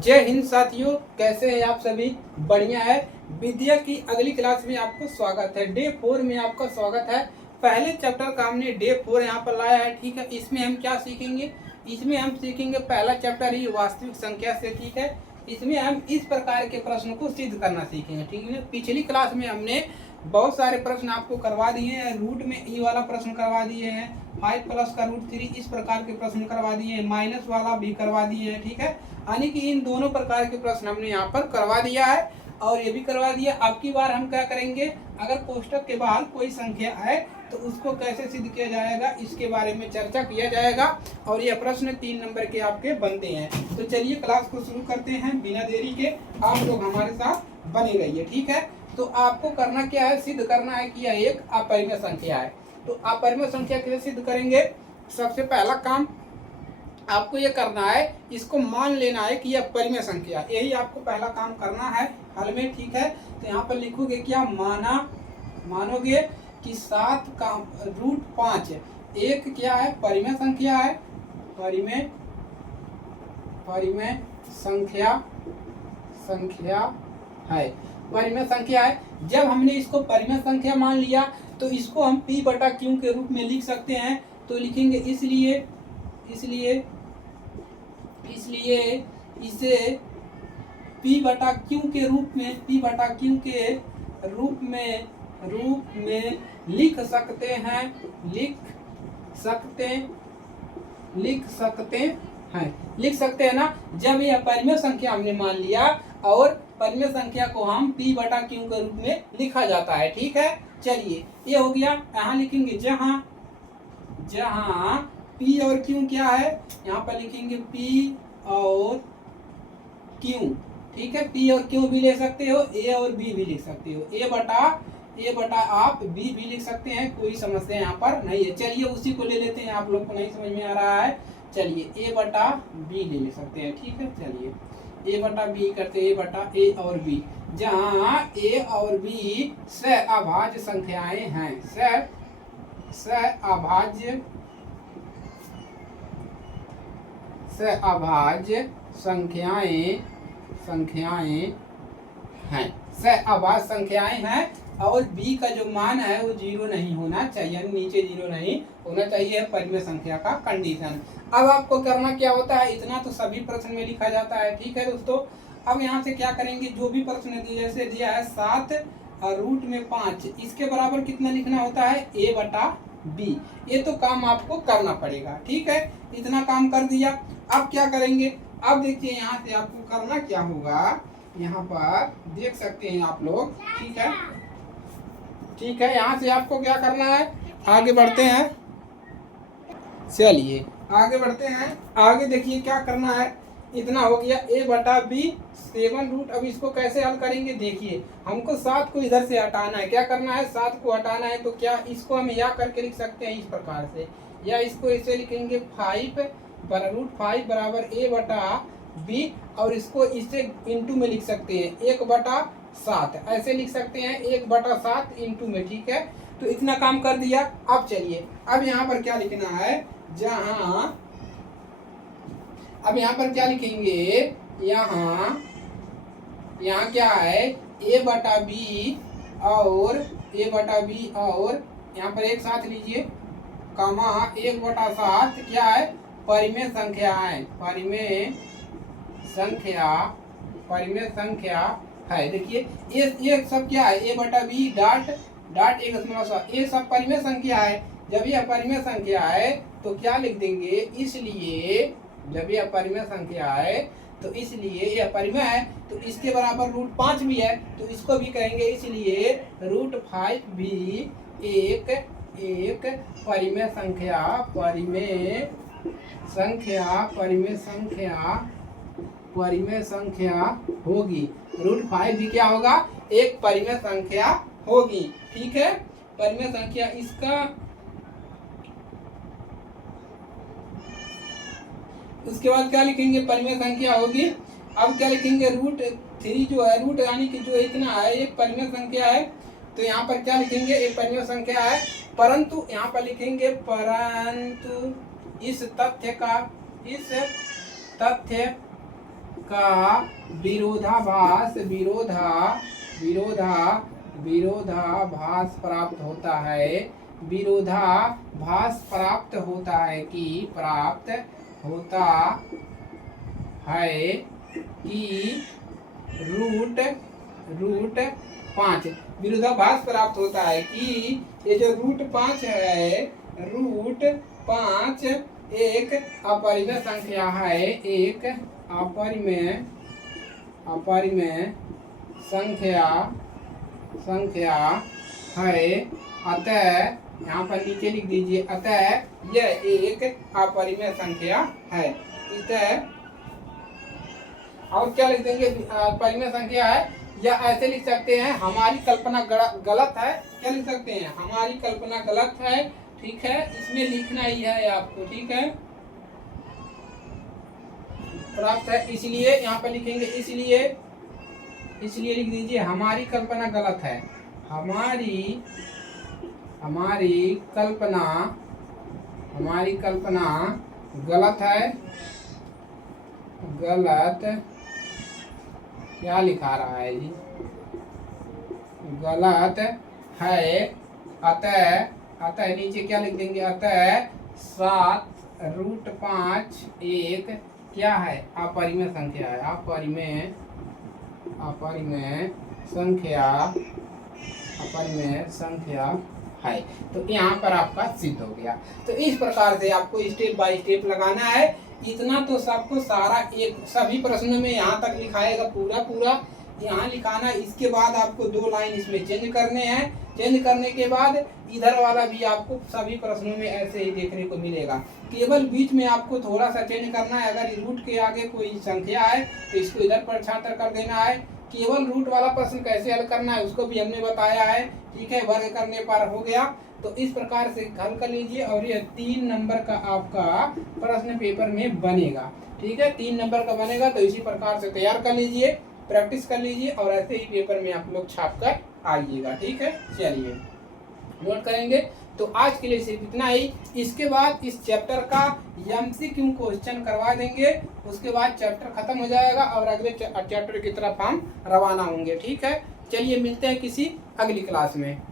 जय हिंद साथियों, कैसे हैं आप सभी? बढ़िया है। विद्या की अगली क्लास में आपको स्वागत है। डे 4 में आपका स्वागत है। पहले चैप्टर का हमने डे 4 यहाँ पर लाया है। ठीक है, इसमें हम क्या सीखेंगे? इसमें हम सीखेंगे पहला चैप्टर ही वास्तविक संख्या से। ठीक है, इसमें हम इस प्रकार के प्रश्न को सिद्ध करना सीखेंगे। ठीक है, पिछली क्लास में हमने बहुत सारे प्रश्न आपको करवा दिए हैं। रूट में ई वाला प्रश्न करवा दिए हैं, 5 प्लस का रूट 3 इस प्रकार के प्रश्न करवा दिए हैं, माइनस वाला भी करवा दिए हैं। ठीक है, यानी कि इन दोनों प्रकार के प्रश्न हमने यहाँ पर करवा दिया है और ये भी करवा दिया। अब की बार हम क्या करेंगे, अगर कोष्टक के बाहर कोई संख्या है तो उसको कैसे सिद्ध किया जाएगा इसके बारे में चर्चा किया जाएगा और ये प्रश्न 3 नंबर के आपके बनते हैं। तो चलिए क्लास को शुरू करते हैं बिना देरी के। आप लोग हमारे साथ बने रहिए। ठीक है, तो आपको करना क्या है, सिद्ध करना है कि यह एक अपरिमेय संख्या है। तो अपरिमेय संख्या कैसे सिद्ध करेंगे? सबसे पहला काम आपको ये करना है, इसको मान लेना है कि यह परिमेय संख्या, यही आपको पहला काम करना है हल में। ठीक है, तो यहाँ पर लिखोगे क्या, मानोगे कि 7 का रूट 5 एक क्या है, परिमेय संख्या है। परिमेय संख्या है, परिमेय संख्या है। जब हमने इसको परिमेय संख्या मान लिया तो इसको हम p बटा q के रूप में लिख सकते हैं। तो लिखेंगे इसलिए इसे p बटा q के रूप में लिख सकते हैं ना। जब यह परिमेय संख्या हमने मान लिया और परिमेय संख्या को हम p बटा q के रूप में लिखा जाता है। ठीक है, चलिए ये हो गया। यहाँ लिखेंगे जहाँ p और q क्या है, यहाँ पर लिखेंगे p और q। ठीक है, p और q भी ले सकते हो, a और b भी लिख सकते हो, a बटा आप b भी लिख सकते हैं, कोई समस्या यहाँ पर नहीं है। चलिए उसी को ले लेते हैं, आप लोग को नहीं समझ में आ रहा है। चलिए a बटा b ले सकते हैं। ठीक है, चलिए a बटा b करते, a बटा a और b। जहाँ a और b सअभाज्य संख्याएं हैं, सअभाज्य संख्याएं हैं और b का जो मान है वो 0 नहीं होना चाहिए, यानी नीचे 0 नहीं होना चाहिए, परिमेय संख्या का कंडीशन। अब आपको करना क्या होता है, इतना तो सभी प्रश्न में लिखा जाता है। ठीक है दोस्तों, अब यहाँ से क्या करेंगे, जो भी प्रश्न जैसे दिया है 7 रूट में 5, इसके बराबर कितना लिखना होता है, a बटा b। ये तो काम आपको करना पड़ेगा। ठीक है, इतना काम कर दिया। अब क्या करेंगे, अब देखिए यहाँ से आपको करना क्या होगा, यहाँ पर देख सकते हैं आप लोग। ठीक है, यहाँ से आपको क्या करना है, आगे बढ़ते हैं। चलिए आगे बढ़ते हैं। आगे देखिए क्या करना है, इतना हो गया a बटा b 7 रूट। अब इसको कैसे हल करेंगे, देखिए हमको 7 को इधर से हटाना है। क्या करना है, 7 को हटाना है तो क्या इसको हम या करके लिख सकते हैं इस प्रकार से, या इसको इसे लिखेंगे 5 रूट 5 बराबर a बटा b, और इसको इसे इंटू में लिख सकते हैं 1 बटा 7, ऐसे लिख सकते हैं 1 बटा 7 इंटू में। ठीक है, तो इतना काम कर दिया। अब चलिए, अब यहाँ पर क्या लिखना है, अब यहाँ पर क्या लिखेंगे, यहाँ क्या है, a बटा b और यहाँ पर एक साथ लीजिए कमा 1 बटा 7 क्या है, परिमेय संख्या है। देखिए ये सब क्या है, a बटा b डॉट 1.7, ये सब परिमेय संख्या है। जब यह परिमेय संख्या है तो क्या लिख देंगे, इसलिए जब यह परिमेय संख्या है तो इसलिए यह परिमेय है तो इसके बराबर रूट 5 भी है, तो इसको भी कहेंगे, इसलिए रूट 5 भी एक परिमेय संख्या होगी। रूट 5 भी क्या होगा, एक परिमेय संख्या होगी। ठीक है, परिमेय संख्या इसका। उसके बाद क्या लिखेंगे, परिमेय संख्या होगी। अब क्या लिखेंगे, रूट 3 जो है, रूट यानी कि जो इतना है एक परिमेय संख्या है। तो यहाँ पर क्या लिखेंगे, एक परिमेय संख्या है, परंतु यहाँ पर लिखेंगे परंतु इस तथ्य का विरोधाभास विरोधाभास प्राप्त होता है, विरोधाभास प्राप्त होता है कि रूट 5 विरोधाभास प्राप्त होता है कि ये जो रूट 5 है, रूट 5 एक अपरिमेय संख्या है, एक अपरिमेय संख्या है। अतः यहाँ पर नीचे लिख दीजिए, अतः यह एक अपरिमेय संख्या है। इतः और क्या लिख देंगे, अपरिमेय संख्या है, या ऐसे लिख सकते हैं हमारी कल्पना गलत है। क्या लिख सकते हैं, हमारी कल्पना गलत है। ठीक है, इसमें लिखना ही है आपको। ठीक है, प्राप्त है, इसलिए यहाँ पर लिखेंगे, इसलिए लिख दीजिए हमारी कल्पना गलत है। हमारी कल्पना गलत है। गलत क्या लिखा रहा है जी, गलत है। अतः नीचे क्या लिख देंगे, अतः 7 रूट 5 एक क्या है, अपरिमेय संख्या है। अपरिमेय संख्या है। तो यहाँ पर आपका सिद्ध हो गया। तो इस प्रकार से आपको स्टेप बाय स्टेप लगाना है। इतना तो सबको सारा एक सभी प्रश्नों में यहाँ तक लिखाएगा, पूरा यहाँ लिखाना। इसके बाद आपको 2 लाइन इसमें चेंज करने हैं। चेंज करने के बाद इधर वाला भी आपको सभी प्रश्नों में ऐसे ही देखने को मिलेगा। केवल बीच में आपको थोड़ा सा चेंज करना है। अगर रूट के आगे कोई संख्या है तो इसको इधर पर छांतर कर देना है। केवल रूट वाला प्रश्न कैसे हल करना है उसको भी हमने बताया है। ठीक है, वर्ग करने पर हो गया। तो इस प्रकार से हल कर लीजिए और यह 3 नंबर का आपका प्रश्न पेपर में बनेगा। ठीक है, 3 नंबर का बनेगा। तो इसी प्रकार से तैयार कर लीजिए, प्रैक्टिस कर लीजिए और ऐसे ही पेपर में आप लोग छाप कर आइएगा। ठीक है, चलिए नोट करेंगे। तो आज के लिए सिर्फ इतना ही। इसके बाद इस चैप्टर का MCQ क्वेश्चन करवा देंगे। उसके बाद चैप्टर खत्म हो जाएगा और अगले चैप्टर की तरफ हम रवाना होंगे। ठीक है, चलिए मिलते हैं किसी अगली क्लास में।